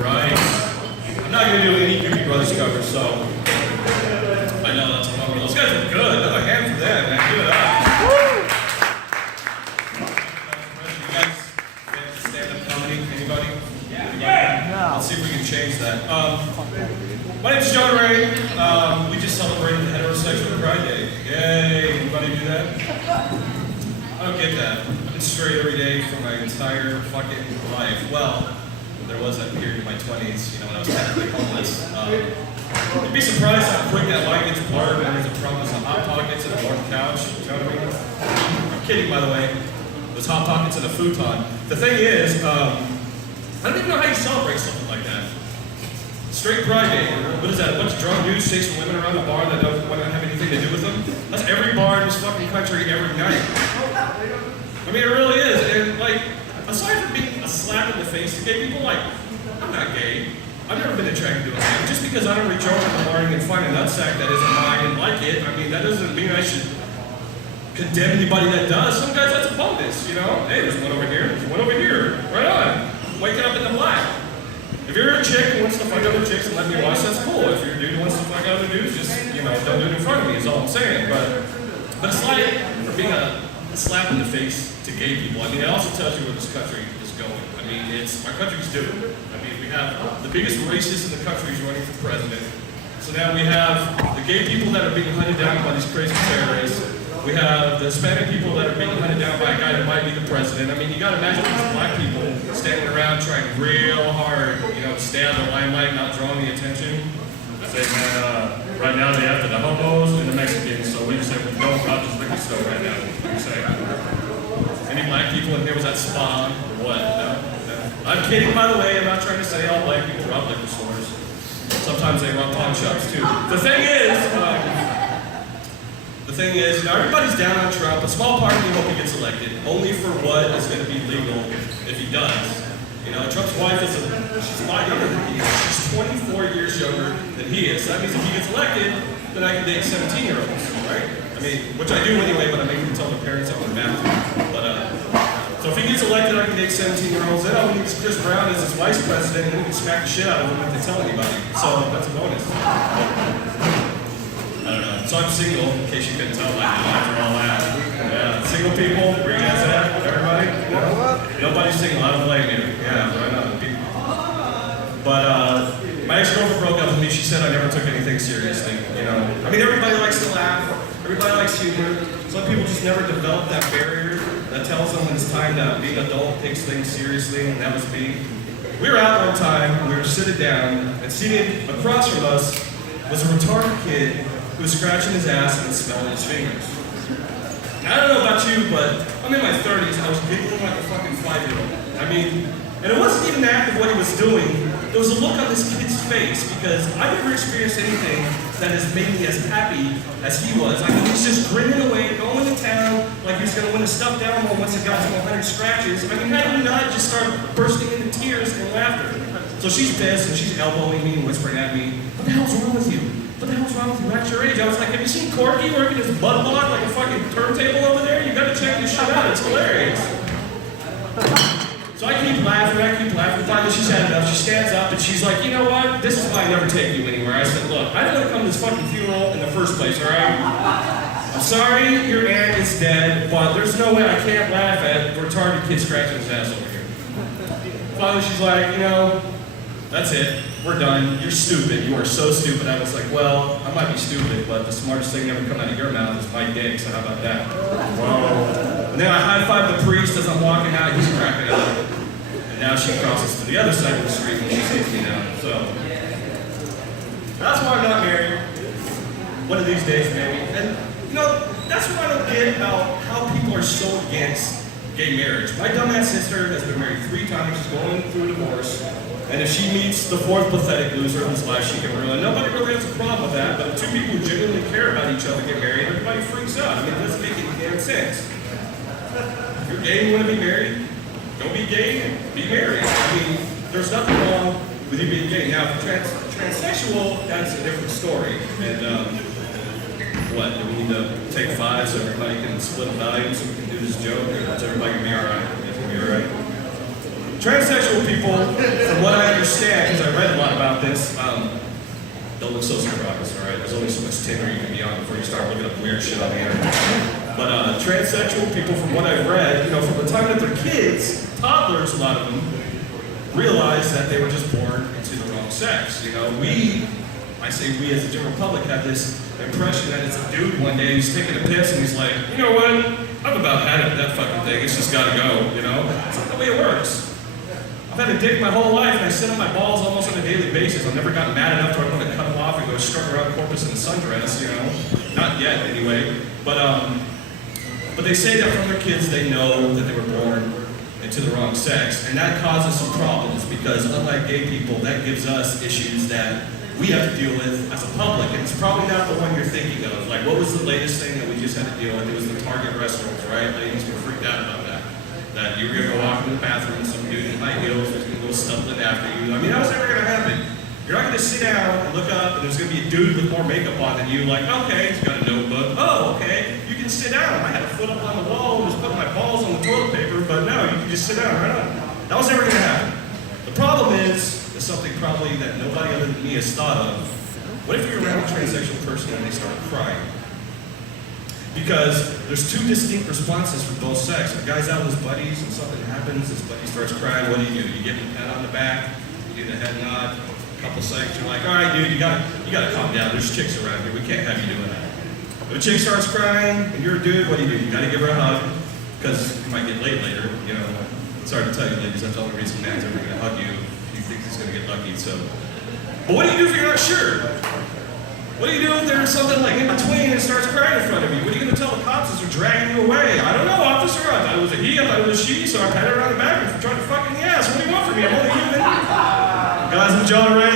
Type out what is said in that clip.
Right. I'm not going to do any Doobie Brothers covers, so I know that's a bummer. Those guys are good. Another hand for them, man. Give it up. You guys fans of stand-up comedy? Anybody? Yeah. Let's see if we can change that. My name's John Ray. We just celebrated the Heterosexual Pride Day. Yay! Anybody do that? I don't get that. I've been straight every day for my entire fucking life. Well, there was that period in my 20s, when I was technically homeless. You'd be surprised how quick that line gets blurred when there's a problem with some Hot Pockets and a warm couch. You know what I mean? I'm kidding, by the way. Those Hot Pockets and a futon. The thing is, I don't even know how you celebrate something like that. Straight Pride Day. What is that? A bunch of drunk dudes chasing women around the bar that don't want to have anything to do with them? That's every bar in this fucking country every night. I mean, it really is. And, aside from being a slap in the face to gay people, I'm not gay. I've never been attracted to a man. Just because I don't reach over in the morning and find a nutsack that isn't mine and like it, I mean, that doesn't mean I should condemn anybody that does. Some guys, that's a bonus, Hey, there's one over here, there's one over here. Right on. Waking up in the black. If you're a chick who wants to fuck other chicks and let me watch, that's cool. If you're a dude who wants to fuck other dudes, just, don't do it in front of me, is all I'm saying. But it's like, for being a slap in the face to gay people, I mean, it also tells you where this country is going. I mean, our country's doomed. I mean, we have the biggest racist in the country is running for president. So now we have the gay people that are being hunted down by these crazy terrorists. We have the Hispanic people that are being hunted down by a guy that might be the president. I mean, you gotta imagine these black people standing around trying real hard, to stay out of the limelight, not drawing the attention. Say, man, right now they after the homos and the Mexicans, so we just say, no, I'll just liquor store right now. What do you say? Any black people in here, was that spawn or what? No? I'm kidding, by the way. I'm not trying to say all black people rob liquor stores. Sometimes they rob pawn shops, too. The thing is, everybody's down on Trump. A small part of me hope he gets elected, only for what is going to be legal if he does. Trump's wife she's a lot younger than he is. She's 24 years younger than he is. So that means if he gets elected, then I can date 17-year-olds, right? I mean, which I do anyway, but I make them tell their parents I'm going back to. So if he gets elected, I can date 17-year-olds. Then I'll use Chris Brown as his vice president, and we can smack the shit out of him if they tell anybody. So that's a bonus. I don't know. So I'm single, in case you couldn't tell by after all that. Yeah, single people, where you guys at? Everybody? Yeah. Nobody's single, I don't blame you. Yeah, right on. But my ex-girlfriend broke up with me. She said I never took anything seriously. I mean, everybody likes to laugh. Everybody likes humor. Some people just never develop that barrier that tells them when it's time to be an adult, takes things seriously, and that was me. We were out one time, we were sitting down, and seated across from us was a retarded kid who was scratching his ass and smelling his fingers. Now, I don't know about you, but I'm in my 30s and I was giggling like a fucking 5-year-old. I mean, and it wasn't even the act of what he was doing. There was a look on this kid's face because I've never experienced anything that has made me as happy as he was. I mean, he's just grinning away, going to town like he was going to win a stuffed animal once it got to 100 scratches. I mean, how do you not just start bursting into tears and laughter? So she's pissed and she's elbowing me and whispering at me, "What the hell's wrong with you? What the hell's wrong with you at your age?" I was like, "Have you seen Corky working his butt block like a fucking turntable over there? You gotta check this shit out, it's hilarious." So I keep laughing. Finally she's had enough. She stands up and she's like, "You know what? This is why I never take you anywhere." I said, "Look, I didn't want to come to this fucking funeral in the first place, alright? I'm sorry your aunt is dead, but there's no way I can't laugh at a retarded kid scratching his ass over here." Finally she's like, "That's it. We're done. You're stupid. You are so stupid." I was like, "Well, I might be stupid, but the smartest thing ever come out of your mouth is my dick, so how about that?" Whoa. And then I high-five the priest as I'm walking out. He's cracking up. And now she crosses to the other side of the street and she sees me now. So that's why I'm not married. One of these days, maybe. And, that's what I don't get about how people are so against gay marriage. My dumbass sister has been married 3 times. She's going through a divorce. And if she meets the 4th pathetic loser whose life she can ruin, nobody really has a problem with that. But if 2 people who genuinely care about each other get married, everybody freaks out. I mean, it doesn't make any damn sense. If you're gay and you want to be married, don't be gay and be married. I mean, there's nothing wrong with you being gay. Now, if you're transsexual, that's a different story. And what? Do we need to take 5 so everybody can split a value so we can do this joke? Or is everybody going to be alright? It's going to be alright. Transsexual people, from what I understand, look so surprised, all right? There's only so much Tinder you can be on before you start looking up weird shit on the internet. But transsexual people, from what I've read, you know, from the time that they're kids, toddlers, a lot of them, realize that they were just born into the wrong sex. You know, I say we as the general public have this impression that it's a dude one day who's taking a piss and he's like, you know what, I've about had it with that fucking thing, it's just gotta go, you know? It's not the way it works. I've had a dick my whole life and I sit on my balls almost on a daily basis. I've never gotten mad enough to where I want to cut them off and go strut around Corpus in a sundress, you know? Not yet, anyway. But they say that from their kids they know that they were born into the wrong sex, and that causes some problems because unlike gay people, that gives us issues that we have to deal with as a public, and it's probably not the one you're thinking of. Like, what was the latest thing that we just had to deal with? It was the Target restrooms, right? Ladies were freaked out about that. That you were gonna go walk into the bathroom, some dude in high heels was gonna go stumbling after you. I mean, how's that ever gonna happen? You're not gonna sit down and look up and there's gonna be a dude with more makeup on than you, like, okay, he's got a notebook. Oh, okay, you can sit down. I had a foot up on the wall and was putting my balls on the toilet paper, but no, you can just sit down, right on. That was never gonna happen. The problem is something probably that nobody other than me has thought of. What if you're around a transsexual person and they start crying? Because there's two distinct responses from both sex. A guy's out with his buddies and something happens, his buddy starts crying, what do? You give him a pat on the back, you do the head nod, a couple seconds, you're like, all right, dude, you gotta calm down, there's chicks around here, we can't have you doing that. If a chick starts crying and you're a dude, what do? You gotta give her a hug, because you might get laid later, you know. It's hard to tell you, ladies, that's the only reason man's ever gonna hug you. Thinks he's gonna get lucky, so. But what do you do if you're not sure? What do you do if there's something like in between and starts crying in front of you? What are you gonna tell the cops as they're dragging you away? I don't know, officer. I thought it was a he, I thought it was a she, so I patted her on the back and tried to fuck in the ass. What do you want from me? I'm only human. Guys, I'm John Ray.